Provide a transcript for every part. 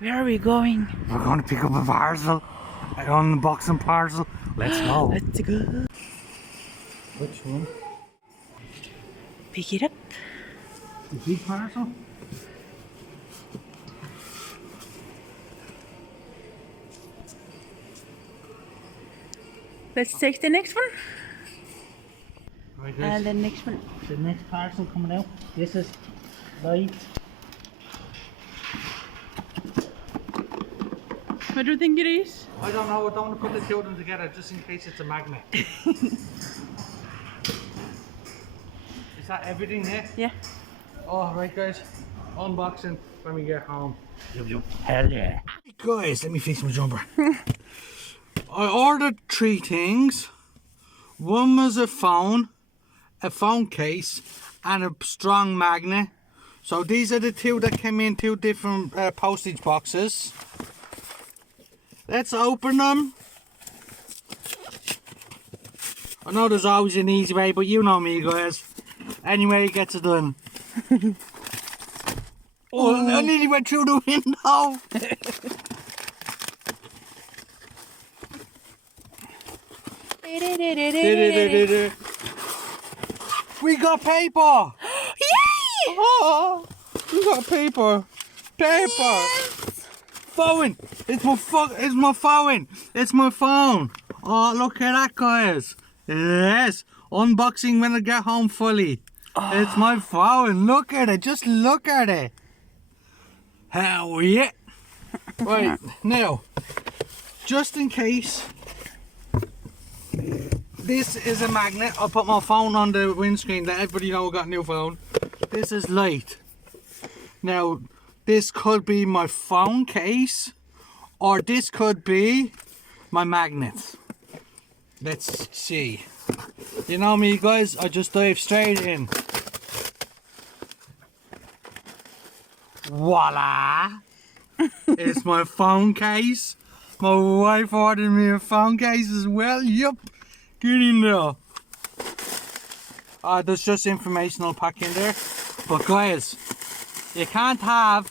Where are we going? We're going to pick up a parcel. An unboxing parcel. Let's go. Let's go. Which one? Pick it up. The big parcel? Let's take the next one. Right, And the next one. the next parcel coming out. This is light. What do you think it is? I don't know, I don't want to put the two of them together just in case it's a magnet. Is that everything there? Yeah. Oh, right guys, unboxing when we get home. Hell yeah. Guys, let me fix my jumper. I ordered 3 things. One was a phone case, and a strong magnet. So these are the 2 that came in 2 different postage boxes. Let's open them. I know there's always an easy way, but you know me guys. Anyway, it gets it done. Oh, I nearly went through the window. We got paper. Yay! Oh, we got paper. Paper. Yes! Phone. It's my phone. It's my phone. Oh, look at that, guys. Yes. Unboxing when I get home fully. Oh. It's my phone. Look at it. Just look at it. Hell yeah. Right, now, just in case this is a magnet, I'll put my phone on the windscreen, let everybody know I got a new phone. This is light. Now, this could be my phone case, or this could be my magnet. Let's see. You know me guys, I just dive straight in. Voila! It's my phone case. My wife ordered me a phone case as well. Yup. Get in there. There's just informational pack in there. But guys, you can't have,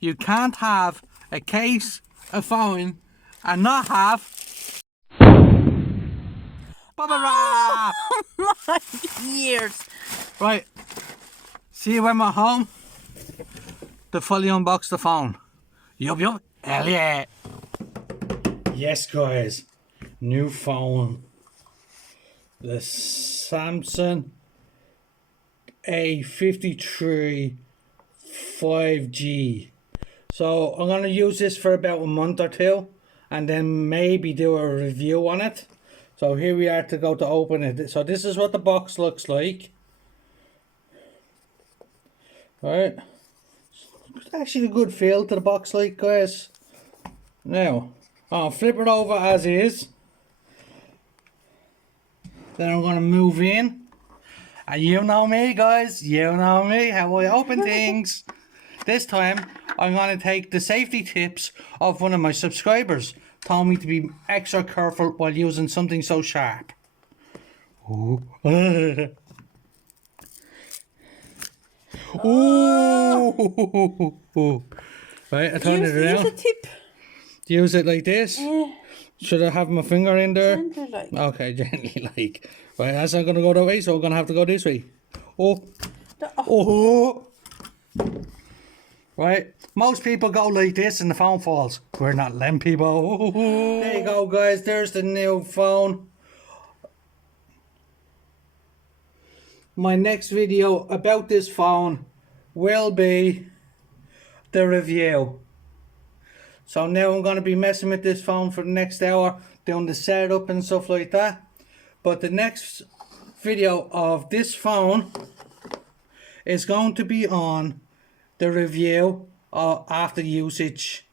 you can't have a case, a phone, and not have Oh my years. Right. See you when we're home. To fully unbox the phone. Yup. Hell yeah. Yes guys. New phone. The Samsung A53 5G. So I'm going to use this for about a month or 2. And then maybe do a review on it. So here we are to go to open it. So this is what the box looks like. Right. It's actually a good feel to the box like, guys. Now, I'll flip it over as is. Then I'm going to move in. And you know me guys, you know me, how I open things. This time, I'm going to take the safety tips of one of my subscribers. Told me to be extra careful while using something so sharp. Ooh. Ooh. Right, I turn it around. Use a tip. Use it like this? Yeah. Should I have my finger in there? Gently like. Okay, gently like. Right, that's not going to go that way, so we're going to have to go this way. Oh. Right, most people go like this and the phone falls. We're not them people. There you go guys, there's the new phone. My next video about this phone will be the review. So now I'm going to be messing with this phone for the next hour, doing the setup and stuff like that. But the next video of this phone is going to be on the review after usage.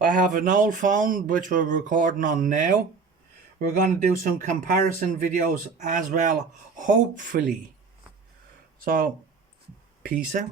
I have an old phone which we're recording on now. We're going to do some comparison videos as well, hopefully. So, peace out.